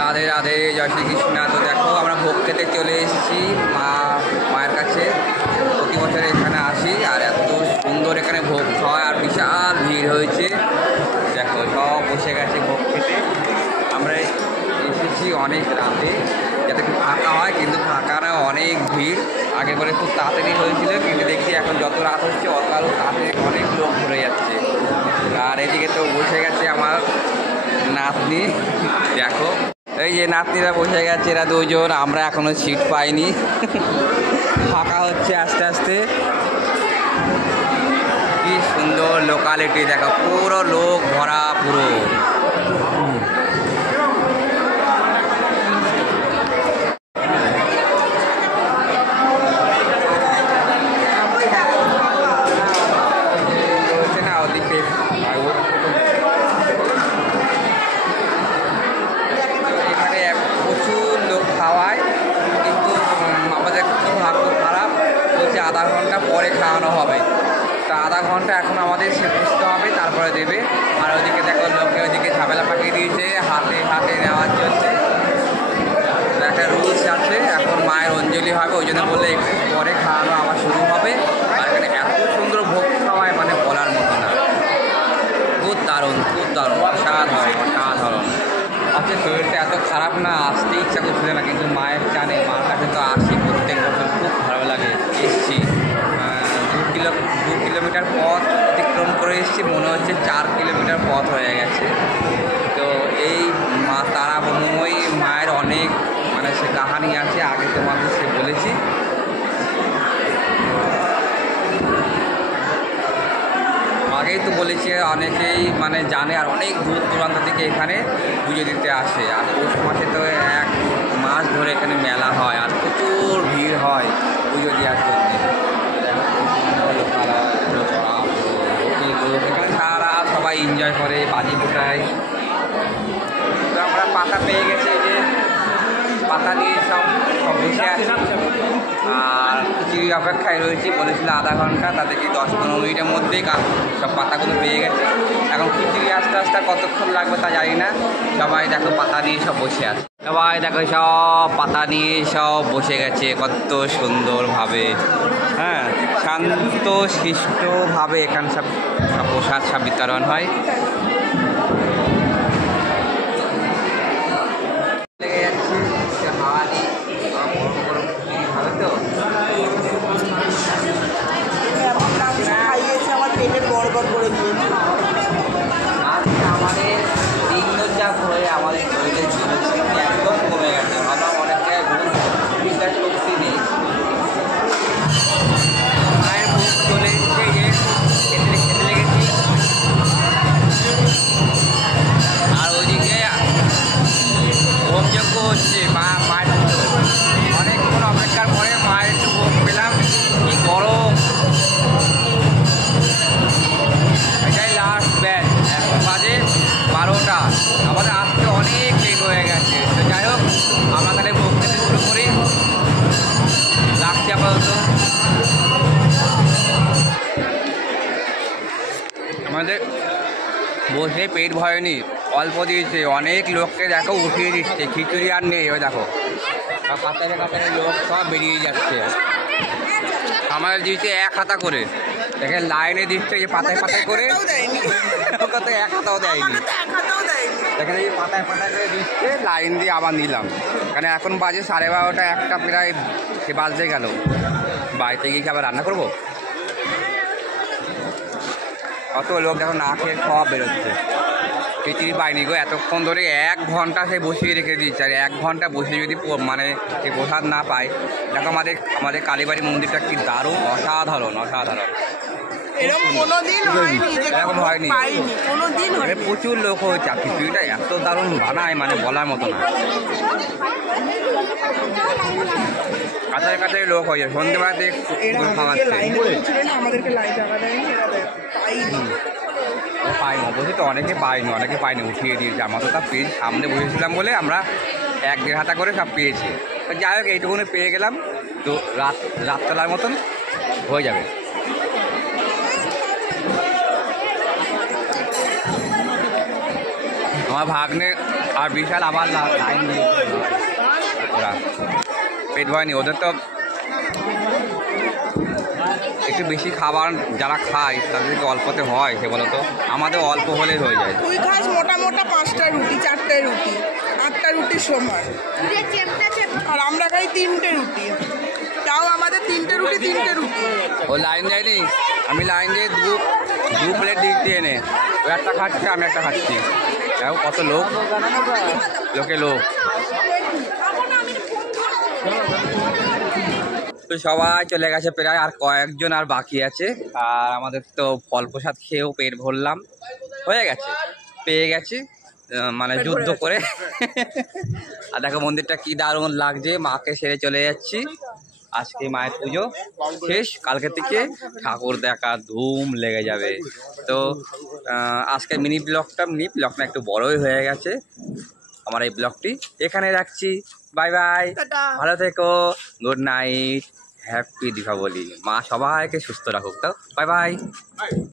রাধে রাধে, জয় শ্রীকৃষ্ণ। তো দেখো আমরা ভোগ খেতে চলে এসেছি মায়ের কাছে। প্রতি বছর এখানে আসি আর এত সুন্দর এখানে ভোগ হয় আর বিশাল ভিড় হয়েছে। দেখো সব বসে গেছে ভোগ খেতে। আমরা এসেছি অনেক রাতে যাতে খুব ফাঁকা হয়, কিন্তু ফাঁকা না, অনেক ভিড়। আগে করে খুব তাড়াতাড়ি হয়েছিল, কিন্তু দেখছি এখন যত রাত হচ্ছে অত আরও তাড়াতাড়ি অনেক লোক ভরে যাচ্ছে। আর এদিকে তো বসে গেছে আমার নাতনি। দেখো এই যে নাতনিরা বসে গেছে, এরা দুজন। আমরা এখনো সিট পাইনি, ফাঁকা হচ্ছে আস্তে আস্তে। কি সুন্দর লোকালিটি দেখো, পুরো লোক ভরা পুরো। আধা ঘন্টা পরে খাওয়ানো হবে, তা আধা ঘন্টা এখন আমাদের সে বুঝতে হবে, তারপরে দেবে। আর ওইদিকে দেখো লোকে ওইদিকে ঝামেলা পাকিয়ে দিয়েছে হাতে হাতে নেওয়ার জন্য। একটা রুলস আছে, এখন মায়ের অঞ্জলি হবে, ওই জন্য বললে একটু পরে খাওয়ানো আবার শুরু হবে। আর এখানে এত সুন্দর ভোগ খাওয়ায় মানে বলার মতো না, খুব দারুণ অসাধারণ অসাধারণ। আজকে শরীরটা এত খারাপ না, আসতে ইচ্ছা করছিল না, কিন্তু মায়ের জানে, মার কাছে তো আসি প্রত্যেক বছর, খুব ভালো লাগে। এসছি 2 কিলোমিটার পথ অতিক্রম করে এসেছি, মনে হচ্ছে 4 কিলোমিটার পথ হয়ে গেছে। তো এই মা তারাময়ী মায়ের অনেক মানে সে কাহানি আছে, আগে তোমাদের সে বলেছি। আগেই তো বলেছি, অনেকেই মানে জানে, আর অনেক দূর দূরান্ত থেকে এখানে পুজো দিতে আসে। আর পৌষ মাসে তো 1 মাস ধরে এখানে মেলা হয় আর প্রচুর ভিড় হয় পুজো দেওয়ার জন্য। এখানে সারা সবাই এনজয় করে, বাজি ফোটায়। তো আমরা পাতা পেয়ে গেছি, যে পাতা নিয়ে সব বসে আছি আর খিচুড়ি অপেক্ষায় রয়েছি। বলেছিল আধা ঘন্টা, তাদেরকে 10-15 মিনিটের মধ্যেই সব পাতাগুলো পেয়ে গেছে। এখন খিচুড়ি আস্তে আস্তে কতক্ষণ লাগবে তা জানি না। সবাই দেখো পাতা নিয়ে সব বসে আছে, সবাই দেখো সব পাতা নিয়ে সব বসে গেছে কত সুন্দরভাবে। হ্যাঁ, শান্ত শিষ্টভাবে এখানে সব প্রসাদ সব বিতরণ হয়। আমাদের দিনযাপ হয়ে আমাদের শরীরের জীবনশক্তি একদম কমে গেছে। ভালো অনেক জায়গায় চিন্তার শক্তি নেই। মায়ের মুখ চলে এসেছে, যে খেতে লেগেছি। আর ওইদিকে হোমযজ্ঞ হচ্ছে, মায়ের অনেকক্ষণ অপেক্ষার পরে মায়ের একটু ভোগ পেলাম। কি গরম, এটাই লাস্ট ব্যাচ। এখন বাজে 12টা, আমাদের আসতে অনেক লেট হয়ে গেছে। তো যাই হোক, আমরা তাহলে ভোগ খেতে শুরু করি। রাখছি আপাতত। আমাদের বসে পেট ভরেনি, অল্প দিয়েছে। অনেক লোককে দেখো উঠিয়ে দিচ্ছে, খিচুড়ি আর নেই। ওই দেখো কাতারে কাতারে লোক সব বেরিয়ে যাচ্ছে। আমাদের দিয়েছে 1 হাতা করে, দেখেন লাইনে দিচ্ছে, যে পাতায় পাতায় করে। ওটা তো 1 হাতাও দেয়নি, দেখেন এই পাতায় পাতায় করে দিচ্ছে। লাইন দিয়ে আবার নিলাম, কারণ এখন বাজে 12:30, 1টা প্রায় সে বাজতে গেল। বাড়িতে গিয়ে কি আবার রান্না করবো? অত লোক দেখো না খেয়ে সব বেরোচ্ছে। খিচুড়ি পাইনি গো, এতক্ষণ ধরে 1 ঘন্টা সে বসিয়ে রেখে দিচ্ছে। আর 1 ঘন্টা বসে যদি মানে সে প্রসাদ না পায়। দেখো আমাদের কালীবাড়ি মন্দিরটা কি দারুণ, অসাধারণ অসাধারণ। এরকম হয়নি, প্রচুর লোক হয়েছে। আর খিচুড়িটা এত দারুণ বানায় মানে বলার মতো না। কাছারি কাছারি লোক হয়ে যায়, সন্ধ্যেবেলাতে খাওয়াচ্ছে। পাইনি, অবশ্যই তো অনেকে পাইনি, উঠিয়ে দিয়েছে। আমরা তো তার পেজ সামনে বসেছিলাম বলে আমরা 1-1.5 হাতা করে সব পেয়েছি। যাই হোক, এইটুকুনি পেয়ে গেলাম, তো রাতবেলার মতন হয়ে যাবে। আমার ভাগ্নে আর বিশাল আবার লাইন দিয়ে ওরা পেট ভয়নি ওদের তো একটু বেশি খাবার যারা খায় তাদেরকে অল্পতে হয় সে বলতো আমাদের অল্প হলেই হয়ে যায়। তুই খাস মোটা মোটা 5টা রুটি 4টে রুটি 8টা রুটির সমান, আর আমরা খাই 3টে রুটি, তাও আমাদের 3টে রুটি। ও লাইন দেয়নি, আমি লাইন দিয়ে দু প্লেট দিচ্ছি এনে ও একটা খাচ্ছে আমি একটা খাচ্ছি। দেখো কত লোক লোক তো সবাই চলে গেছে প্রায়, আর কয়েকজন আর বাকি আছে। আর আমাদের তো ফল প্রসাদ খেয়েও পেট ভরলাম, হয়ে গেছে, পেয়ে গেছি মানে যুদ্ধ করে। আর দেখো মন্দিরটা কি দারুণ লাগছে, মাকে সেরে চলে যাচ্ছি। আজকে মায়ের পুজো শেষ, কালকে থেকে ঠাকুর দেখা ধুম লেগে যাবে। তো আজকে মিনি ব্লগটা একটু বড়ই হয়ে গেছে। আমার এই ব্লগটি এখানে রাখছি, বাই বাই, ভালো থেকো, গুড নাইট, হ্যাপি দীপাবলি, মা সবাইকে সুস্থ রাখুক। তো বাই বাই।